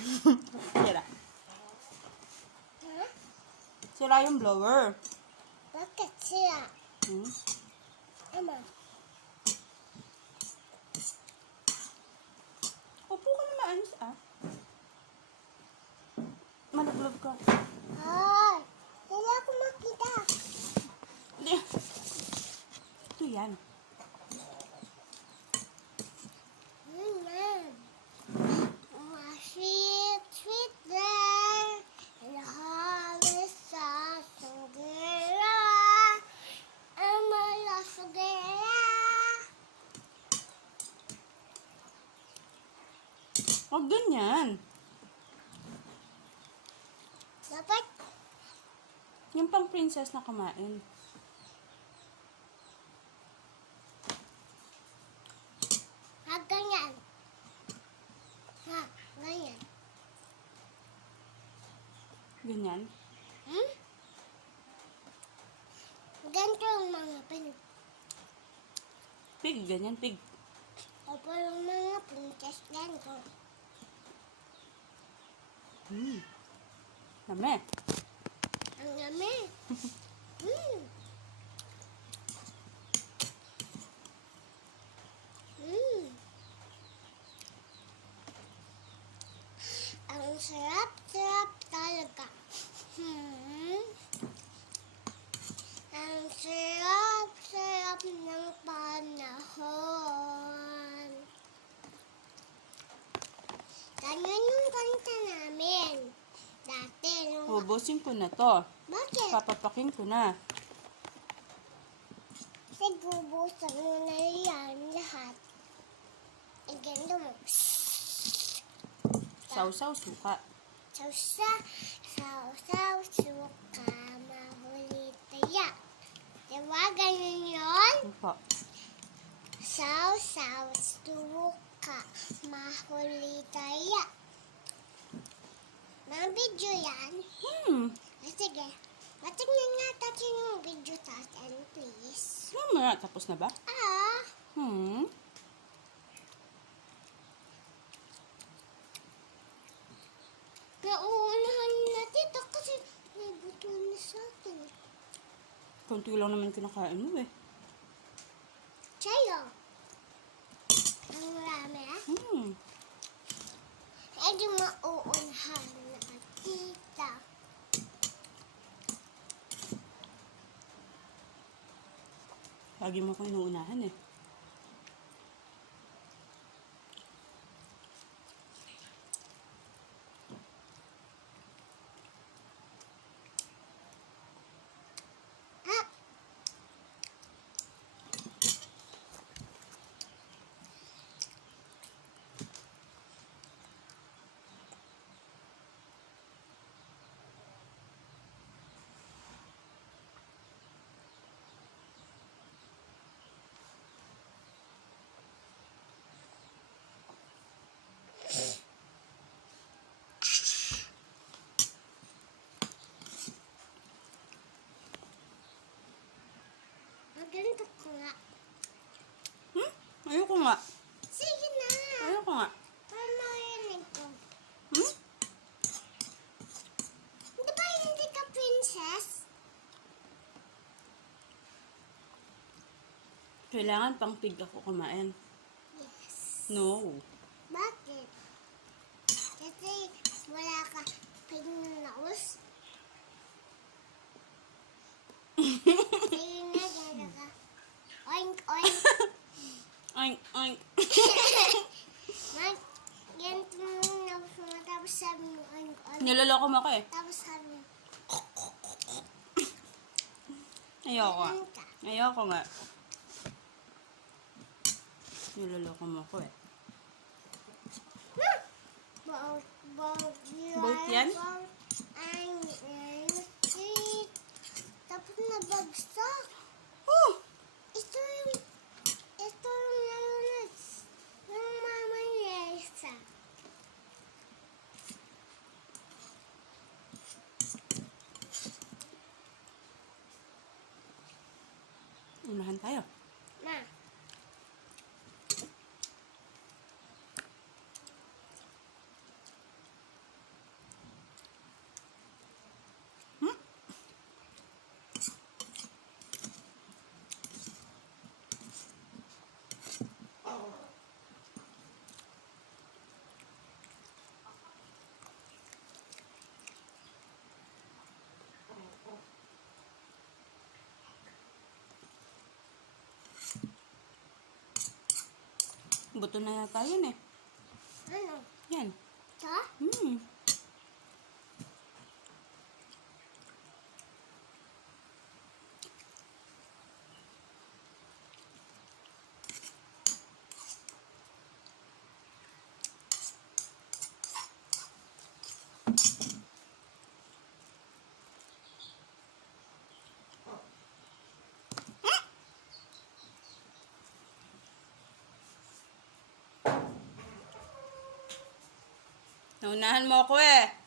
Sira. Ha? Sira yung blower. Bakit siya? Hmm? Ama. Upo ka na maayos ah. Malaglag ka. Ay! Hindi ako makita. Hindi. Ito yan. Ma'am. Sweet, sweet there. And the harvest of Sugera. I'm a lost Sugera. Huwag ganyan. Dapat Yung pang princess na kumain. ganyan. Ha, ganyan. Ganyan. Hmm? Ganito ang mga pin. Pig, ganyan, pig. Opo yung mga princess ganito. Dami. Ang dami. Hmm. Hmm. Ang sarap-sarap talaga. Hmm. Ang sarap-sarap ng panahon. Ganyan yung kanta namin. Dati, nung... Ubusin ko na to. Bakit? Papapaking ko na. Sigubusan mo na yan lahat. Ang ganda mo. Sausaw, suka. Sausaw, suka, mahuli taya. Diba ganyan yun? Ano po? Sausaw, suka, mahuli taya. Mga video yan. Sige. Matignan nga natin yung video natin, please. Mamaya, tapos na ba? Ah, nauunahan natin ito kasi may buto na sa akin. Konti lang naman kinakain mo eh. Sa'yo. Ang marami ah. Eh di mauunahan na tita. Lagi mo ko inuunahan eh. Ah, ganito ko nga. Ayoko nga. Sige na. Ayoko nga. Para marinig ko. Hmm? Di ba hindi ka princess? Kailangan pang pig ako kumain. Yes. No. Bakit? Kasi wala ka pinanaos. Sige na, gano'n ka. Oink, oink. Oink, oink. Ganito mo naos mo. Tapos sabi mo, oink, oink. Niloloko mo ako eh. Tapos sabi mo, Ayoko nga. ganun ka. Ayoko nga. Niloloko mo ako eh. Boat yan? Tapos nabagsak. Oh! Ito yung nalunod ng mama ni Elsa. Unahan tayo. Ma. Buto na yata yun eh. Ano? Yan. Ito? Hmm. Naunahan mo ako eh.